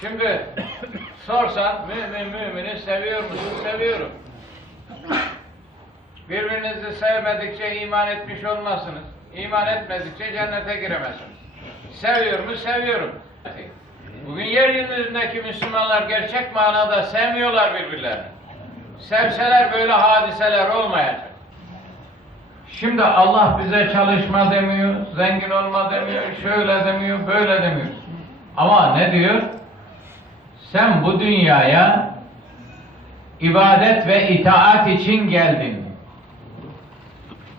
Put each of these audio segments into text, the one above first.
Şimdi sorsan mümin mümini seviyor musun? Seviyorum. Birbirinizi sevmedikçe iman etmiş olmazsınız. İman etmedikçe cennete giremezsiniz. Seviyor mu? Seviyorum. Bugün yeryüzündeki Müslümanlar gerçek manada sevmiyorlar birbirlerini. Sevseler böyle hadiseler olmayacak. Şimdi Allah bize çalışma demiyor, zengin olma demiyor, şöyle demiyor, böyle demiyor. Ama ne diyor? Sen bu dünyaya ibadet ve itaat için geldin.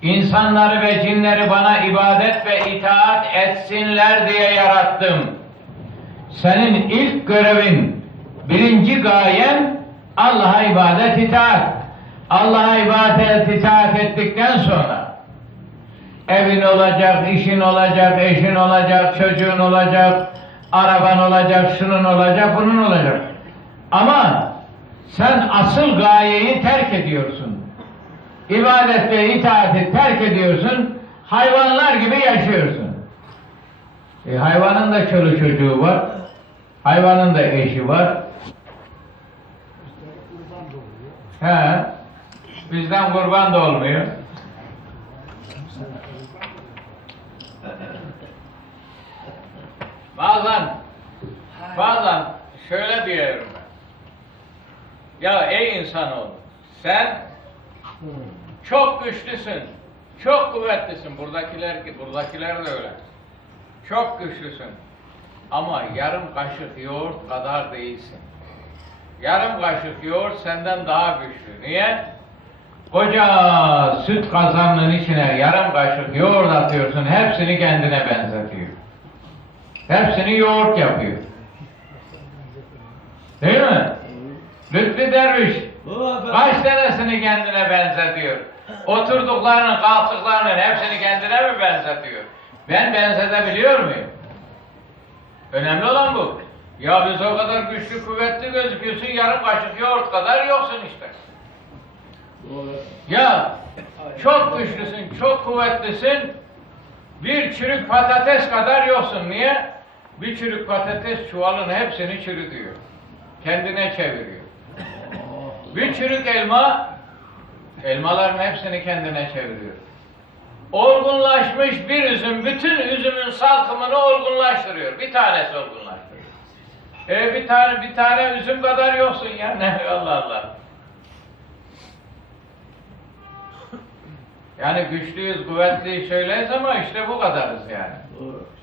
İnsanları ve cinleri bana ibadet ve itaat etsinler diye yarattım. Senin ilk görevin, birinci gayen Allah'a ibadet itaat. Allah'a ibadet itaat ettikten sonra evin olacak, işin olacak, eşin olacak, çocuğun olacak, araban olacak, şunun olacak, bunun olacak. Ama sen asıl gayeyi terk ediyorsun. İbadet ve itaati terk ediyorsun, hayvanlar gibi yaşıyorsun. E, hayvanın da çoluk çocuğu var, hayvanın da eşi var. He, bizden kurban da olmuyor. Bazen, bazen şöyle diyorum ben. Ya ey insanoğlu, sen çok güçlüsün, çok kuvvetlisin. Buradakiler buradakiler de öyle. Çok güçlüsün. Ama yarım kaşık yoğurt kadar değilsin. Yarım kaşık yoğurt senden daha güçlü. Niye? Koca süt kazanının içine yarım kaşık yoğurt atıyorsun, hepsini kendine benzetiyor. Hepsini yoğurt yapıyor. Değil mi? Lütfi Derviş kaç tanesini kendine benzetiyor? Oturduklarının, kalktıklarının hepsini kendine mi benzetiyor? Ben benzetebiliyor muyum? Önemli olan bu. Ya biz o kadar güçlü, kuvvetli gözüküyorsun, yarım kaşık yoğurt kadar yoksun işte. Ya çok güçlüsün, çok kuvvetlisin, bir çürük patates kadar yoksun. Niye? Bir çürük patates çuvalın hepsini çürütüyor. Kendine çeviriyor. Bir çürük elma, elmaların hepsini kendine çeviriyor. Olgunlaşmış bir üzüm, bütün üzümün salkımını olgunlaştırıyor. Bir tanesi olgunlaştırıyor. E bir tane bir tane üzüm kadar yoksun ya. Ne Allah Allah. Yani güçlüyüz, kuvvetliyiz şöyleyiz ama işte bu kadarız yani. Doğru.